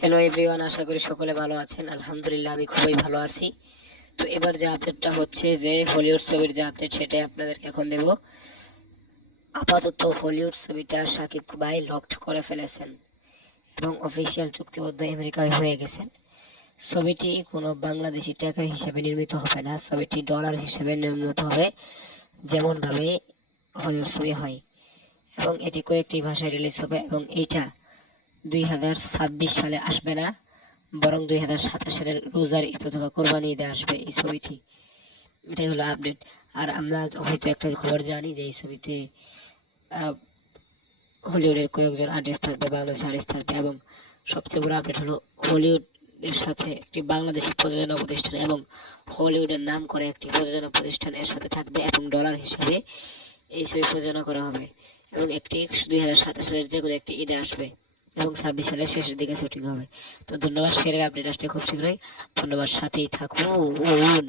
Hello everyone আশা করি সকলে ভালো আছেন। আলহামদুলিল্লাহ, আমি খুবই ভালো আছি। তো এবার যে আপডেটটা হচ্ছে যে হলিউড ছবির যে আপডেট সেটাই আপনাদেরকে এখন দেব। আপাতত হলিউড ছবিটা সাকিব ভাই লকড করে ফেলেছেন এবং অফিসিয়াল চুক্তিবদ্ধ আমেরিকায় হয়ে গেছেন। ছবিটি কোনো বাংলাদেশি টাকা হিসেবে নির্মিত হবে না, ছবিটি ডলার হিসেবে নির্মিত হবে যেমনভাবে হলিউড ছবি হয়। এবং এটি কয়েকটি ভাষায় রিলিজ হবে এবং এইটা দুই হাজার ছাব্বিশ সালে আসবে না, বরং দুই হাজার সাতাশ সালের রোজার ঈদ অথবা কোরবানি ঈদে আসবে এই ছবিটি। এটাই হলো আপডেট। আর আমরা হয়তো একটা খবর জানি যে এই ছবিতে হলিউডের কয়েকজন আর্টিস্ট থাকবে বাংলাদেশ আর্টিস্ট থাকবে এবং সবচেয়ে বড় আপডেট হলো হলিউডের সাথে একটি বাংলাদেশি প্রযোজনা প্রতিষ্ঠান এবং হলিউডের নাম করে একটি প্রযোজনা প্রতিষ্ঠান এর সাথে থাকবে এবং ডলার হিসাবে এই ছবি প্রযোজনা করা হবে এবং একটি দুই হাজার সাতাশ সালের যে কোনো একটি ঈদে আসবে। এবং ছাব্বিশ সালের শেষের দিকে শুটিং হবে। তো ধন্যবাদ, সেরে আপডেট আসছে খুব শীঘ্রই। ধন্যবাদ, সাথেই থাকুন।